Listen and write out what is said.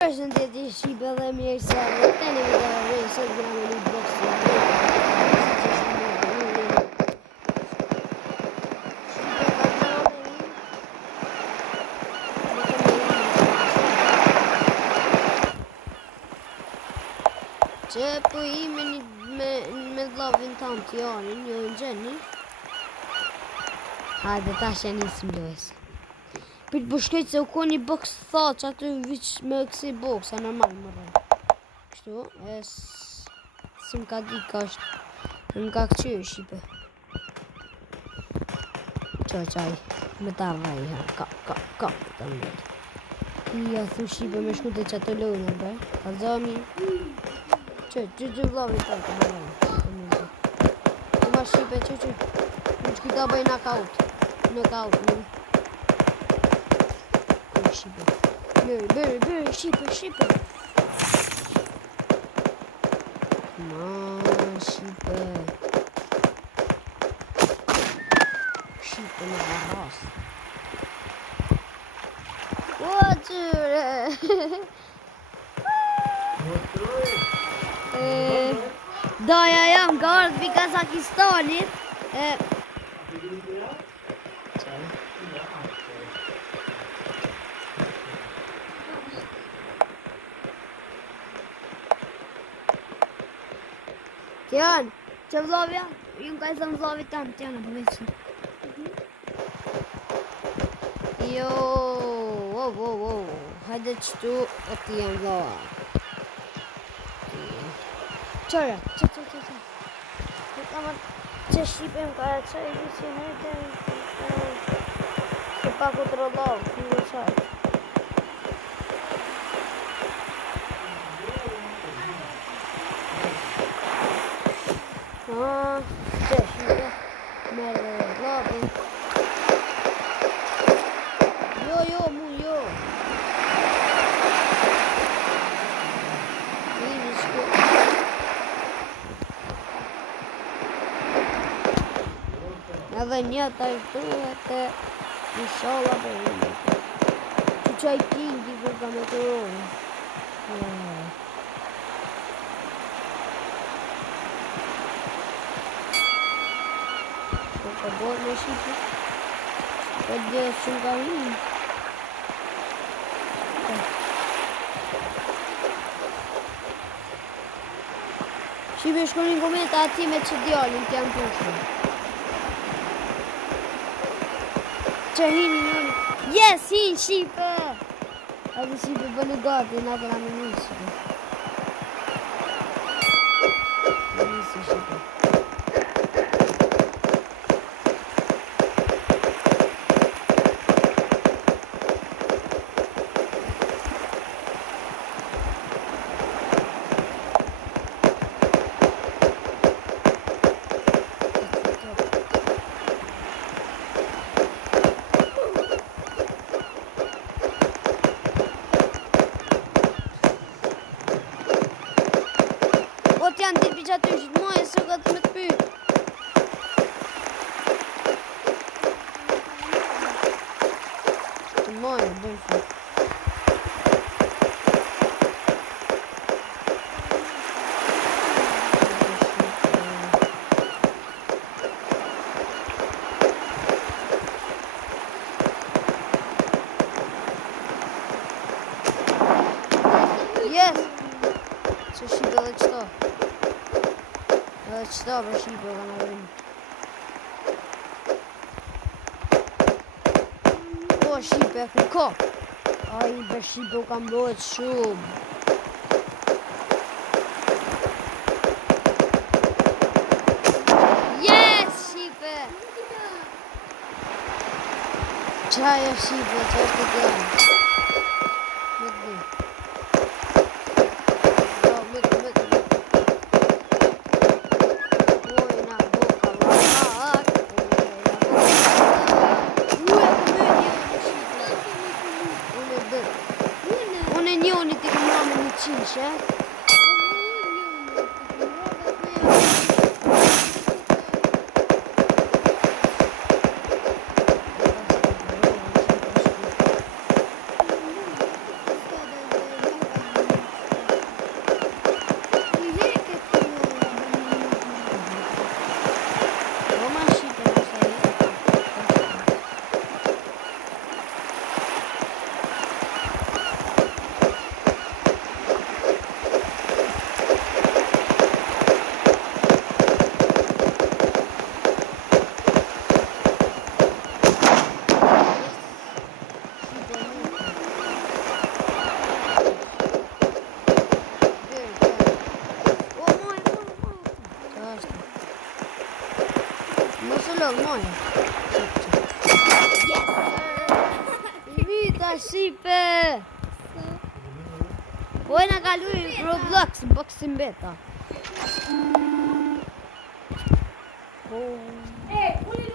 Përshëndetje Shqipe dhe mirë se ardhët te në video e re, sot jam në një që po i me vllavin tam të janin, jo në gjeni. Hajde tash e nisim lojës. Për të bushkejt se u ko një box thatë që aty viq me kësi box, e normal më rrë. Kështu, si më ka di ka është, më ka këqyë Shqipe. Qaj, me ta vaj, ka, të mëllë. Ja thu Shqipe me shkute që ato lojnë, bre. Ka zami. Që vlavit të të mëllë. Të ma Shqipe, që. Në që këta bëj knockout. Shqipe. Bërë, Shqipe. Shqipe. Shqipe në barras. O, qyre. Daja jam ka ardhë pi Kazakistanit. Tjan, që vlavja? Ju më ka i thëmë vlavit tamë, Tjana, për veçën. Jo, hajde qëtu, o ti jam vlava. Qërë, që. Që Shqipe më ka e qaj, që hajde, që pak u të rëllavë, që në qaj. Që Shqipe, merë dhe vlavin. Jo, mu, jo. Vini shku. Edhe një të ajtuhet e në shala për vini. Që qaj kingi për ka me të rojnë. Ka bërë me Shqipe. Ka gjithë që nga rinë. Shqipe shko një komenta ati me që djallin të janë përshme. Që hinë njën. Yes, hinë Shqipe! Ati Shqipe bënë gati, nga këna me njësë Shqipe. Njësë Shqipe. Janë dipi që aty është mojë, së gëtë me të pytë. Të mojë, dërë fërë. Yes! Që Shqipe dhe qëto. Qëta për Shqipe ka në rinë. Po Shqipe ku ka. Ai për Shqipe u ka mbrojt shumë. Yes Shqipe. Qa e Shqipe, që është të gjenë. Më të di. Qishe. gjallë, moja. Vita shipe! Po e na kaluj Roblox, boxing beta. Uli